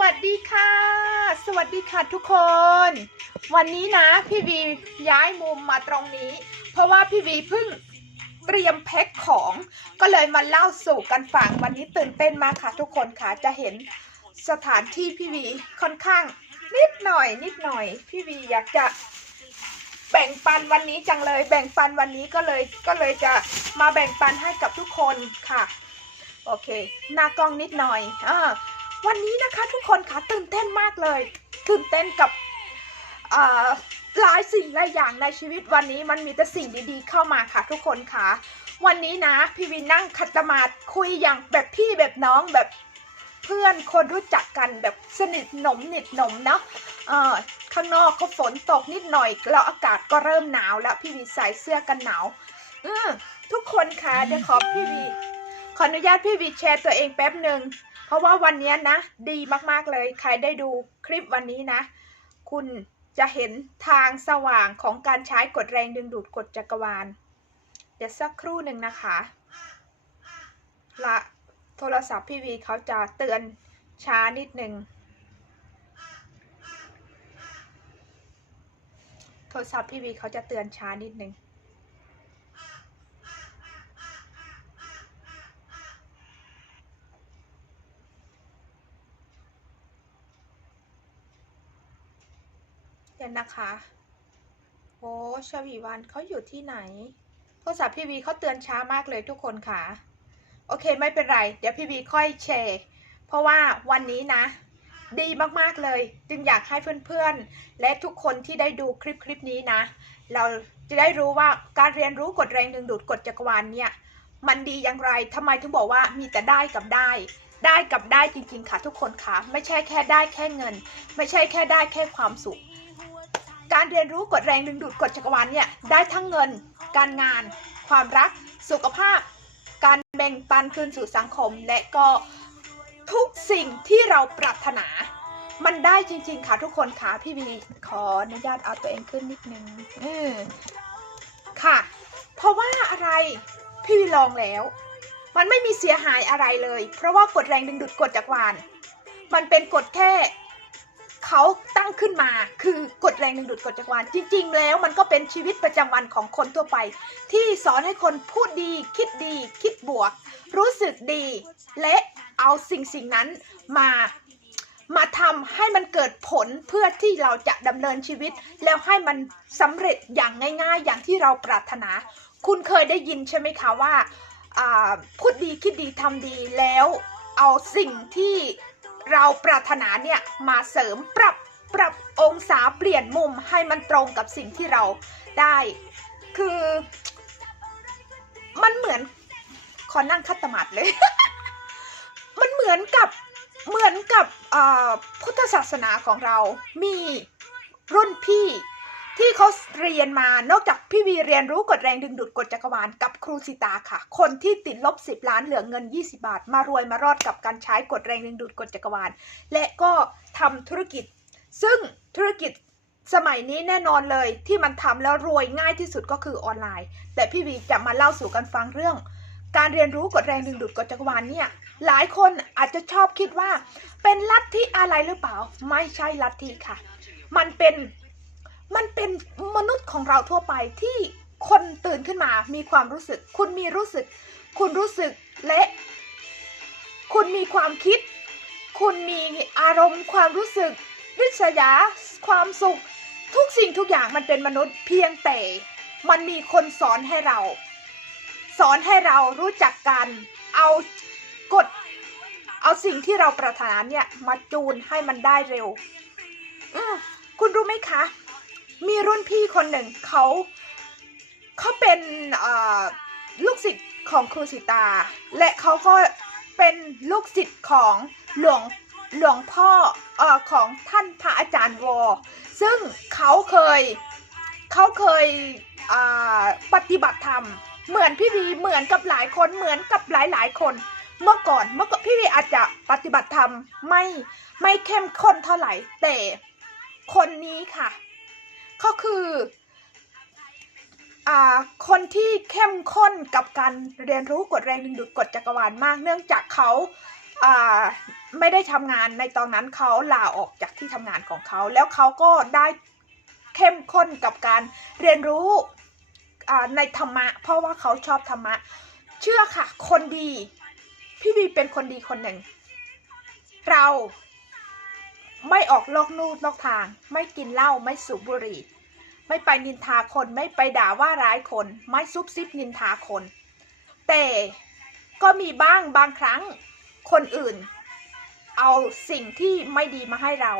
วัสดีค่ะ สวัสดีค่ะทุกคน วันนี้นะพี่วีย้ายมุมมาตรงนี้ เพราะว่าพี่วีเพิ่งเตรียมแพ็คของ ก็เลยมาเล่าสู่กันฟังวันนี้ตื่นเต้นมากค่ะทุกคนค่ะจะเห็นสถานที่พี่วีค่อนข้าง นิดหน่อย นิดหน่อย พี่วีอยากจะแบ่งปันวันนี้จังเลย แบ่งปันวันนี้ก็เลยก็เลยจะมาแบ่งปันให้กับทุกคนค่ะ โอเคหน้ากล้องนิดหน่อยอ่า วันนี้นะคะทุกคนคะตื่นเต้นมากเลย ตื่นเต้นกับหลายสิ่งหลายอย่างในชีวิตวันนี้มันมีแต่สิ่งดีๆเข้ามาค่ะ ทุกคนคะวันนี้นะพี่วินนั่งคัตมาดคุยอย่างแบบพี่แบบน้องแบบเพื่อนคนรู้จักกันแบบสนิทหนมหนิดหนมเนาะเออข้างนอกก็ฝนตกนิดหน่อย แล้วอากาศก็เริ่มหนาวแล้วพี่วีใส่เสื้อกันหนาวอืมทุกคนคะเดี๋ยวขอพี่วีขออนุญาตพี่วีแชร์ตัวเองแป๊บหนึ่ง ราะว่าวันนี้นะ ดีมากๆเลย ใครได้ดูคลิปวันนี้นะ คุณจะเห็นทางสว่างของการใช้กฎแรงดึงดูดกฎจักรวาล เดี๋ยวสักครู่หนึ่งนะคะละโทรศัพท์พี่วีเขาจะเตือนช้านิดหนึ่งโทรศัพท์พี่วีเขาจะเตือนช้านิดหนึ่ง เดี๋ยวนะคะ โอ้ชวีวันเขาอยู่ที่ไหน โทรศัพท์พี่วีเขาเตือนช้ามากเลยทุกคนค่ะ โอเคไม่เป็นไร เดี๋ยวพี่วีค่อยแชร์เพราะว่าวันนี้นะ ดีมากๆเลย จึงอยากให้เพื่อนๆ และทุกคนที่ได้ดูคลิปคลิปนี้นะ เราจะได้รู้ว่าการเรียนรู้กฎแรงดึงดูดกฎจักรวาลเนี่ยมันดีอย่างไรทำไมถึงบอกว่ามีแต่ได้กับได้ ได้กับได้จริงๆค่ะทุกคนค่ะ ไม่ใช่แค่ได้แค่เงิน ไม่ใช่แค่ได้แค่ความสุข การเรียนรู้กฎแรงดึงดูดกฎจักรวาลเนี่ยได้ทั้งเงิน การงาน ความรัก สุขภาพ การแบ่งปันคืนสู่สังคม และก็ทุกสิ่งที่เราปรารถนา มันได้จริงๆค่ะทุกคนค่ะพี่วีขออนุญาตเอาตัวเองขึ้นนิดนึงอืมค่ะ เพราะว่าอะไรพี่วีลองแล้ว มันไม่มีเสียหายอะไรเลย เพราะว่ากฎแรงดึงดูดกฎจักรวาลมันเป็นกฎแค่ เขาตั้งขึ้นมาคือกฎแรงดึงดูดกฎจักรวาลจริง ๆ แล้วมันก็เป็นชีวิตประจำวันของคนทั่วไป ที่สอนให้คนพูดดีคิดดี คิดบวก รู้สึกดี และเอาสิ่งสิ่งนั้นมามาทำให้มันเกิดผลเพื่อที่เราจะดำเนินชีวิต แล้วให้มันสำเร็จอย่างง่าย ๆ อย่างที่เราปรารถนา คุณเคยได้ยินใช่ไหมคะว่าพูดดีคิดดีทำดีแล้วเอาสิ่งที่ เราปรารถนาเนี่ยมาเสริมปรับปรับองศาเปลี่ยนมุมให้มันตรงกับสิ่งที่เราได้ คือมันเหมือนขอนั่งคัตตมาดเลย มันเหมือนกับเหมือนกับพุทธศาสนาของเรา มีรุ่นพี่ ที่เขาเรียนมานอกจากพี่วีเรียนรู้กฎแรงดึงดูดกฎจักรวาลกับครูสิตาค่ะ คนที่ติดลบ 10 ล้านเหลือเงิน 20 บาท มารวยมารอดกับการใช้กฎแรงดึงดูดกฎจักรวาล และก็ทำธุรกิจ ซึ่งธุรกิจสมัยนี้แน่นอนเลยที่มันทำแล้วรวยง่ายที่สุดก็คือออนไลน์ แต่พี่วีจะมาเล่าสู่กันฟังเรื่อง การเรียนรู้กฎแรงดึงดูดกฎจักรวาลเนี่ยหลายคนอาจจะชอบคิดว่า เป็นลัทธิอะไรหรือเปล่า ไม่ใช่ลัทธิค่ะ มันเป็น มันเป็นมนุษย์ของเราทั่วไปที่คนตื่นขึ้นมามีความรู้สึก คุณมีรู้สึก คุณรู้สึกและ คุณมีความคิด คุณมีอารมณ์ ความรู้สึกริษยา ความสุข ทุกสิ่งทุกอย่างมันเป็นมนุษย์เพียงแต่มันมีคนสอนให้เรา สอนให้เรารู้จักการเอากฎเอาสิ่งที่เราปรารถนาเนี่ยมาจูนให้มันได้เร็ว อืคุณรู้ไหมคะ มีรุ่นพี่คนหนึ่งเขาเขาเป็นลูกศิษย์ของครูสิตา และเขาก็เป็นลูกศิษย์ของหลวงหลวงพ่ออของท่านพระอาจารย์วอ ซึ่งเขาเคยเขาเคยปฏิบัติธรรม เหมือนพี่วีเหมือนกับหลายคนเหมือนกับหลายหลายคน เมื่อก่อนเมื่อก่อนพี่วีอาจจะปฏิบัติธรรมไม่ไม่เข้มข้นเท่าไหร่แต่คนนี้ค่ะ เขาคืออ่าคนที่เข้มข้นกับการเรียนรู้กฎแรงดึงดูดกฎจักรวาลมาก เนื่องจากเขาอ่าไม่ได้ทำงานในตอนนั้นเขาลาออกจากที่ทำงานของเขา แล้วเขาก็ได้เข้มข้นกับการเรียนรู้อ่าในธรรมะ เพราะว่าเขาชอบธรรมะ เชื่อค่ะ คนดี พี่วีเป็นคนดีคนหนึ่ง เราไม่ออกโลกนูดนอกทาง ไม่กินเหล้าไม่สูบบุหรี่ ไม่ไปนินทาคนไม่ไปด่าว่าร้ายคน ไม่ซุบซิบนินทาคน แต่ก็มีบ้างบางครั้งคนอื่น เอาสิ่งที่ไม่ดีมาให้เรา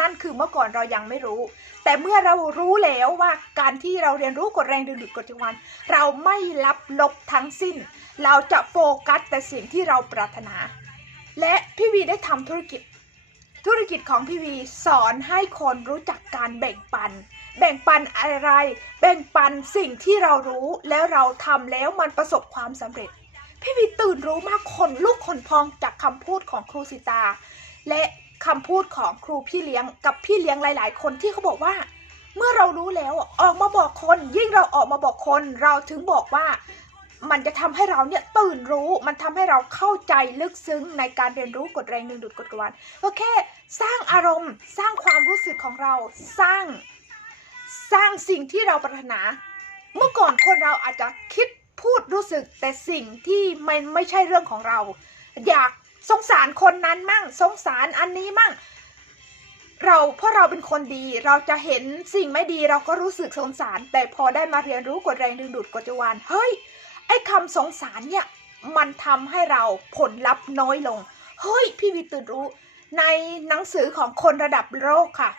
นั่นคือเมื่อก่อนเรายังไม่รู้ แต่เมื่อเรารู้แล้วว่าการที่เราเรียนรู้กฎแรงดึงดูดกฎจักรวาลเราไม่รับลบทั้งสิ้น เราจะโฟกัสแต่สิ่งที่เราปรารถนา และพี่วีได้ทำธุรกิจ ธุรกิจของพี่วีสอนให้คนรู้จักการแบ่งปัน แบ่งปันอะไร แบ่งปันสิ่งที่เรารู้แล้วเราทำแล้วมันประสบความสำเร็จ พี่วีตื่นรู้มากคนลูกคนพองจากคำพูดของครูสิตา และคำพูดของครูพี่เลี้ยงกับพี่เลี้ยงหลาย ๆ คนที่เขาบอกว่า เมื่อเรารู้แล้วออกมาบอกคน ยิ่งเราออกมาบอกคน เราถึงบอกว่ามันจะทำให้เราเนี่ยตื่นรู้ มันทำให้เราเข้าใจลึกซึ้งในการเรียนรู้กฎแรงดึงดูดกฎกวานก็แค่สร้างอารมณ์ สร้างความรู้สึกของเรา สร้าง สร้างสิ่งที่เราปรารถนา เมื่อก่อนคนเราอาจจะคิดพูดรู้สึกแต่สิ่งที่มันไม่ใช่เรื่องของเรา อยากสงสารคนนั้นมั่ง สงสารอันนี้มั่ง เราเพราะเราเป็นคนดี เราจะเห็นสิ่งไม่ดีเราก็รู้สึกสงสาร แต่พอได้มาเรียนรู้กฎแรงดึงดูดกฎจวาลเฮ้ยไอ้คำสงสารเนี่ยมันทำให้เราผลลัพธ์น้อยลง เฮ้ย พี่วีตื่นรู้ ในหนังสือของคนระดับโลกค่ะ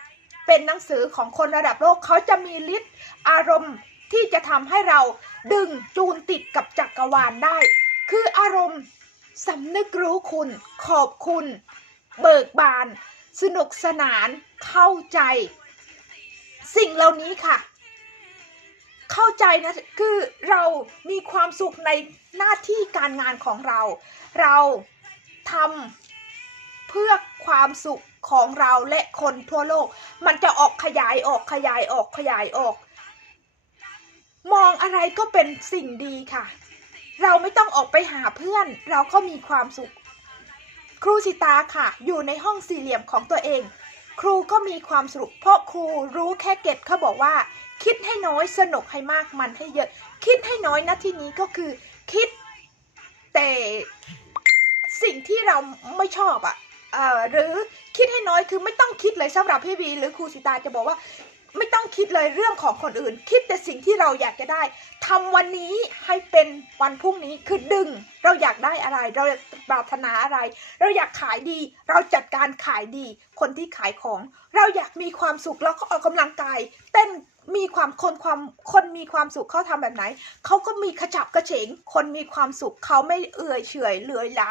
เป็นหนังสือของคนระดับโลกเขาจะมีฤทธิ์อารมณ์ที่จะทำให้เราดึงจูนติดกับจักรวาลได้ คืออารมณ์สำนึกรู้คุณ ขอบคุณ เบิกบาน สนุกสนาน เข้าใจ สิ่งเหล่านี้ค่ะ เข้าใจนะ คือเรามีความสุขในหน้าที่การงานของเรา เราทำเพื่อความสุข ของเราและคนทั่วโลก มันจะออกขยายออกขยายออกขยายออก มองอะไรก็เป็นสิ่งดีค่ะ เราไม่ต้องออกไปหาเพื่อน เราก็มีความสุข ครูสิตาค่ะ อยู่ในห้องสี่เหลี่ยมของตัวเอง ครูก็มีความสุข เพราะครูรู้แค่เก็ตเขาบอกว่า คิดให้น้อยสนุกให้มากมันให้เยอะ คิดให้น้อยนะที่นี้ก็คือ คิดแต่สิ่งที่เราไม่ชอบอะ่ะ หรือคิดให้น้อยคือไม่ต้องคิดเลยสำหรับพี่วีหรือครูสิตาจะบอกว่า ไม่ต้องคิดเลยเรื่องของคนอื่น คิดแต่สิ่งที่เราอยากจะได้ทำวันนี้ให้เป็นวันพรุ่งนี้คือดึง เราอยากได้อะไร เราปรารถนาอะไร เราอยากขายดี เราจัดการขายดี คนที่ขายของ เราอยากมีความสุขเราก็ออกกำลังกายเต้น มีความคนความคนมีความสุขเขาทำแบบไหน เขาก็มีขจับกระเฉง คนมีความสุขเขาไม่เอื่อยเฉยเหลื่อยล้า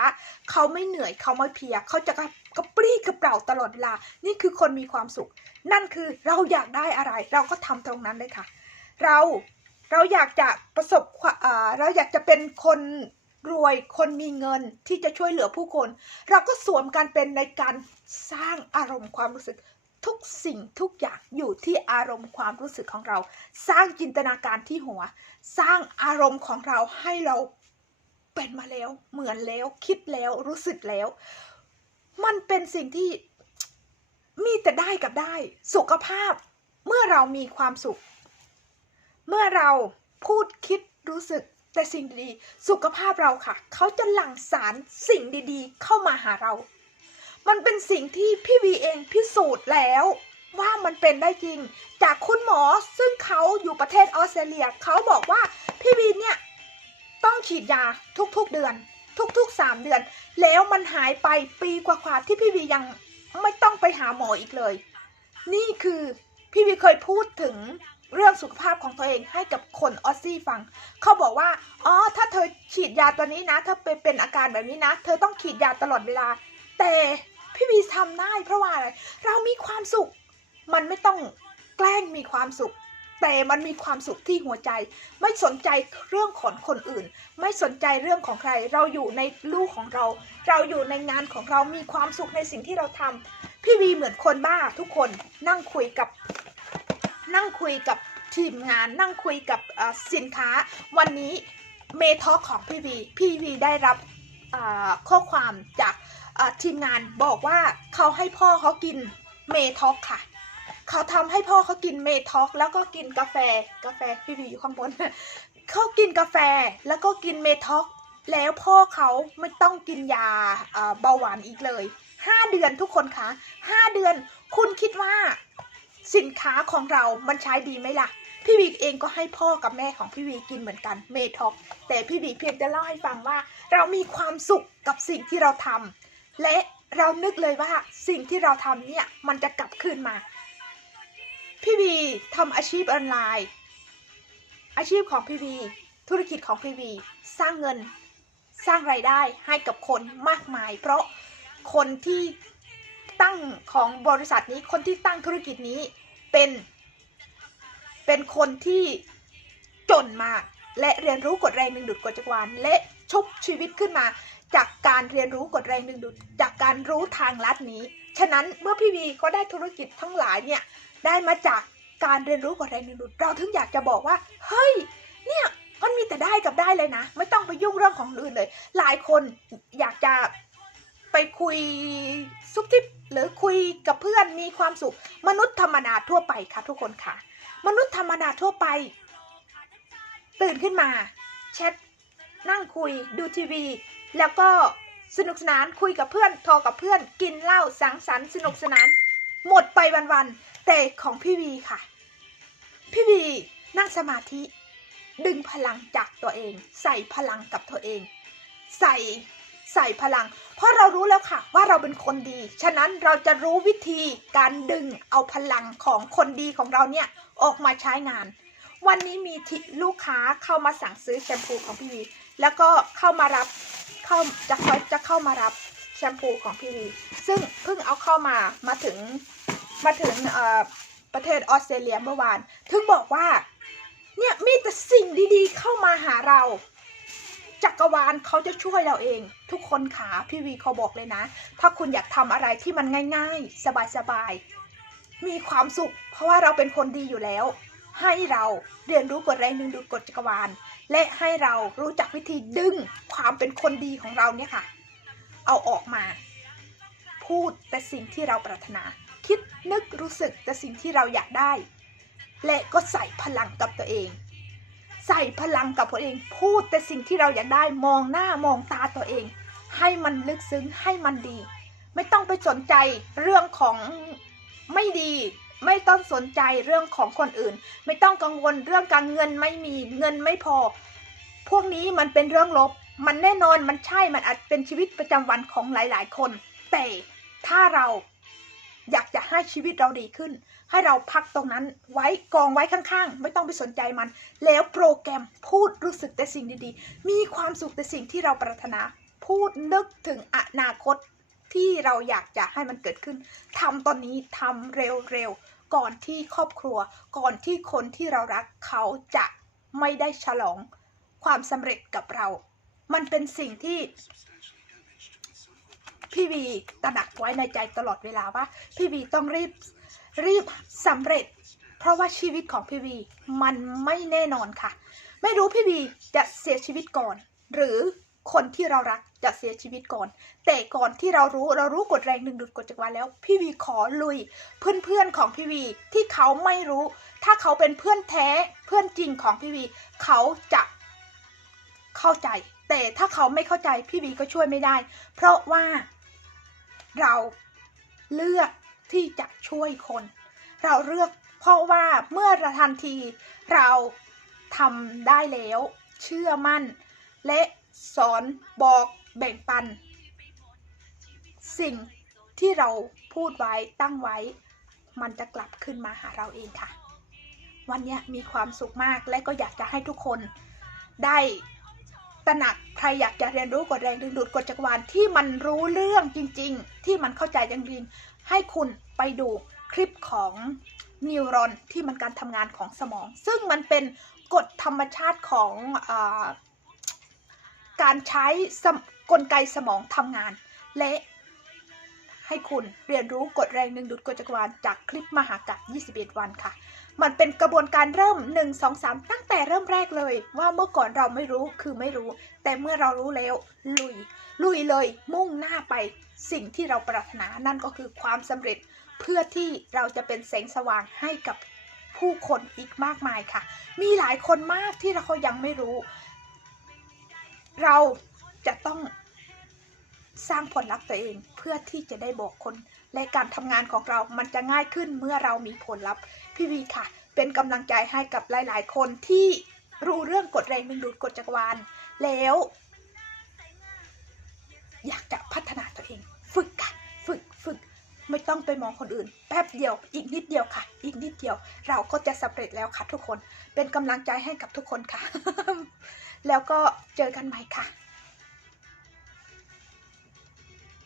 เขาไม่เหนื่อยเขาไม่เพีย เขาจะกระปรี้กระเปร่าตลอดเวลา นี่คือคนมีความสุข นั่นคือเราอยากได้อะไร เราก็ทำตรงนั้นเลยค่ะ เราเราอยากจะประสบความอ่าเราอยากจะเป็นคนรวยคนมีเงินที่จะช่วยเหลือผู้คน เราก็สวมการเป็นในการสร้างอารมณ์ความรู้สึก ทุกสิ่งทุกอย่างอยู่ที่อารมณ์ความรู้สึกของเรา สร้างจินตนาการที่หัว สร้างอารมณ์ของเราให้เราเป็นมาแล้ว เหมือนแล้ว คิดแล้วรู้สึกแล้ว มันเป็นสิ่งที่มีแต่ได้กับได้ สุขภาพเมื่อเรามีความสุข เมื่อเราพูดคิดรู้สึกแต่สิ่งดีๆ สุขภาพเราค่ะ เขาจะหลั่งสารสิ่งดีๆ เข้ามาหาเรา มันเป็นสิ่งที่พี่วีเองพิสูจน์แล้วว่ามันเป็นได้จริง จากคุณหมอซึ่งเขาอยู่ประเทศออสเตรเลียเขาบอกว่าพี่วีเนี่ยต้องฉีดยาทุกๆเดือน ทุกๆ 3 เดือน แล้วมันหายไปปีกว่าๆที่พี่วียังไม่ต้องไปหาหมออีกเลย นี่คือพี่วีเคยพูดถึงเรื่องสุขภาพของตัวเองให้กับคนออสซี่ฟัง เขาบอกว่า อ๋อ ถ้าเธอฉีดยาตัวนี้นะ ถ้าเป็นเป็นอาการแบบนี้นะ เธอต้องฉีดยาตลอดเวลา แต่ พี่วีทำได้เพราะว่าอะไรเรามีความสุข มันไม่ต้องแกล้งมีความสุข แต่มันมีความสุขที่หัวใจ ไม่สนใจเรื่องของคนอื่น ไม่สนใจเรื่องของใคร เราอยู่ในลูกของเรา เราอยู่ในงานของเรามีความสุขในสิ่งที่เราทำพี่วีเหมือนคนบ้าทุกคนนั่งคุยกับ นั่งคุยกับทีมงานนั่งคุยกับสินค้า วันนี้เมทอของพี่วีพี่วีได้รับข้อความจาก ทีมงานบอกว่าเขาให้พ่อเขากินเมท็อกค่ะ เขาทำให้พ่อเขากินเมท็อกแล้วก็กินกาแฟกาแฟพี่วีอยู่ข้างบนเขากินกาแฟแล้วก็กินเมท็อกแล้วพ่อเขาไม่ต้องกินยาเอ่อเบาหวานอีกเลย 5 เดือนทุกคนคะ5เดือนคุณคิดว่าสินค้าของเรามันใช้ดีไหมล่ะ พี่วีเองก็ให้พ่อกับแม่ของพี่วีกินเหมือนกันเมท็อกแต่พี่วีเพียงจะเล่าให้ฟังว่า เรามีความสุขกับสิ่งที่เราทำ และเรานึกเลยว่าสิ่งที่เราทำเนี่ยมันจะกลับคืนมา พี่วีทำอาชีพออนไลน์ อาชีพของพี่วีธุรกิจของพี่วีสร้างเงินสร้างไรายได้ให้กับคนมากมาย เพราะคนที่ตั้งของบริษัทนี้คนที่ตั้งธุรกิจนี้เป็นเป็นคนที่จนมาก และเรียนรู้กฎแรงดึงดูดกฎจักรวาลและชุบชีวิตขึ้นมา จากการเรียนรู้กฎแรงดึงดูดจากการรู้ทางลัดนี้ ฉะนั้นเมื่อพี่วีก็ได้ธุรกิจทั้งหลายเนี่ยได้มาจากการเรียนรู้กฎแรงดึงดูดเราถึงอยากจะบอกว่า เฮ้ย เนี่ยมันมีแต่ได้กับได้เลยนะ ไม่ต้องไปยุ่งเรื่องของอื่นเลย หลายคนอยากจะไปคุยซุบซิบหรือคุยกับเพื่อนมีความสุข มนุษย์ธรรมดาทั่วไปค่ะทุกคนค่ะ มนุษย์ธรรมดาทั่วไป ตื่นขึ้นมาแชทนั่งคุยดูทีวี แล้วก็สนุกสนานคุยกับเพื่อนโทรกับเพื่อนกินเหล้าสังสรรค์สนุกสนาน หมดไปวันๆแต่ของพี่วีค่ะ พี่วีนั่งสมาธิ ดึงพลังจากตัวเอง ใส่พลังกับตัวเอง ใส่ใส่พลัง เพราะเรารู้แล้วค่ะว่าเราเป็นคนดี ฉะนั้นเราจะรู้วิธีการดึงเอาพลังของคนดีของเราเนี่ยออกมาใช้งาน วันนี้มีลูกค้าเข้ามาสั่งซื้อแชมพูของพี่วีแล้วก็เข้ามารับ เข้าจะเขาจะเข้ามารับแชมพูของพี่วี ซึ่งเพิ่งเอาเข้ามามาถึงมาถึงประเทศออสเตรเลียเมื่อวาน ถึงบอกว่า เนี่ยมีแต่สิ่งดีๆ เข้ามาหาเรา จักรวาลเขาจะช่วยเราเอง ทุกคนขาพี่วีเขาบอกเลยนะ ถ้าคุณอยากทำอะไรที่มันง่าย ๆ สบายๆ มีความสุข เพราะว่าเราเป็นคนดีอยู่แล้ว ให้เราเรียนรู้กฎแรงดึงดูดกฎจักรวาล และให้เรารู้จักวิธีดึงความเป็นคนดีของเราเนี่ยค่ะ เอาออกมา พูดแต่สิ่งที่เราปรารถนา คิดนึกรู้สึกแต่สิ่งที่เราอยากได้ และก็ใส่พลังกับตัวเอง ใส่พลังกับตัวเอง พูดแต่สิ่งที่เราอยากได้มองหน้ามองตาตัวเอง ให้มันลึกซึ้งให้มันดี ไม่ต้องไปสนใจเรื่องของไม่ดี ไม่ต้องสนใจเรื่องของคนอื่น ไม่ต้องกังวลเรื่องการเงินไม่มีเงินไม่พอ พวกนี้มันเป็นเรื่องลบ มันแน่นอนมันใช่มันอาจเป็นชีวิตประจำวันของหลาย ๆ คน แต่ถ้าเราอยากจะให้ชีวิตเราดีขึ้น ให้เราพักตรงนั้นไว้กองไว้ข้างๆ ไม่ต้องไปสนใจมัน แล้วโปรแกรมพูดรู้สึกแต่สิ่งดีๆ มีความสุขแต่สิ่งที่เราปรารถนา พูดนึกถึงอนาคต ที่เราอยากจะให้มันเกิดขึ้นทำตอนนี้ทำเร็วๆก่อนที่ครอบครัว ก่อนที่คนที่เรารักเขาจะไม่ได้ฉลองความสำเร็จกับเรา มันเป็นสิ่งที่พี่วีตระหนักไว้ในใจตลอดเวลาว่าพี่วีต้องรีบรีบสำเร็จ เพราะว่าชีวิตของพี่วีมันไม่แน่นอนค่ะ ไม่รู้พี่วีจะเสียชีวิตก่อน หรือ คนที่เรารักจะเสียชีวิตก่อน แต่ก่อนที่เรารู้เรารู้กฎแรงดึงดูดกฎจักรวาลแล้ว พี่วีขอลุย เพื่อนๆของพี่วีที่เขาไม่รู้ ถ้าเขาเป็นเพื่อนแท้เพื่อนจริงของพี่วี เขาจะเข้าใจ แต่ถ้าเขาไม่เข้าใจพี่วีก็ช่วยไม่ได้ เพราะว่าเราเลือกที่จะช่วยคน เราเลือกเพราะว่าเมื่อทันทีเราทำได้แล้ว เชื่อมั่น และ สอนบอกแบ่งปัน สิ่งที่เราพูดไว้ตั้งไว้ มันจะกลับขึ้นมาหาเราเองค่ะ วันนี้มีความสุขมากและก็อยากจะให้ทุกคนได้ตระหนักใครอยากจะเรียนรู้กฎแรงดึงดูดกฎจักรวาลที่มันรู้เรื่องจริง ๆ ที่มันเข้าใจจริงๆให้คุณไปดูคลิปของนิวรอนที่มันการทำงานของสมอง ซึ่งมันเป็นกฎธรรมชาติของอ การใช้กลไกสมองทำงาน และให้คุณเรียนรู้กฎแรงหนึ่งดูดกฎจักรวาลจากคลิปมหากัป21 วันค่ะ มันเป็นกระบวนการเริ่ม 1 2 3 ตั้งแต่เริ่มแรกเลย ว่าเมื่อก่อนเราไม่รู้คือไม่รู้ แต่เมื่อเรารู้แล้ว ลุย ลุยเลย มุ่งหน้าไปสิ่งที่เราปรารถนานั่นก็คือความสำเร็จ เพื่อที่เราจะเป็นแสงสว่างให้กับผู้คนอีกมากมายค่ะ มีหลายคนมากที่เราเขายังไม่รู้ เราจะต้องสร้างผลลัพธ์ตัวเองเพื่อที่จะได้บอกคนและการทำงานของเรามันจะง่ายขึ้นเมื่อเรามีผลลัพธ์พี่วีค่ะ เป็นกำลังใจให้กับหลาย ๆ คนที่รู้เรื่องกฎแรงดึงดูดกฎจักรวาลแล้ว อยากจะพัฒนาตัวเอง ฝึกค่ะฝึกฝึกไม่ต้องไปมองคนอื่น แป๊บเดียว อีกนิดเดียวค่ะ อีกนิดเดียว เราก็จะสำเร็จแล้วค่ะทุกคน เป็นกำลังใจให้กับทุกคนค่ะ แล้วก็เจอกันใหม่ค่ะ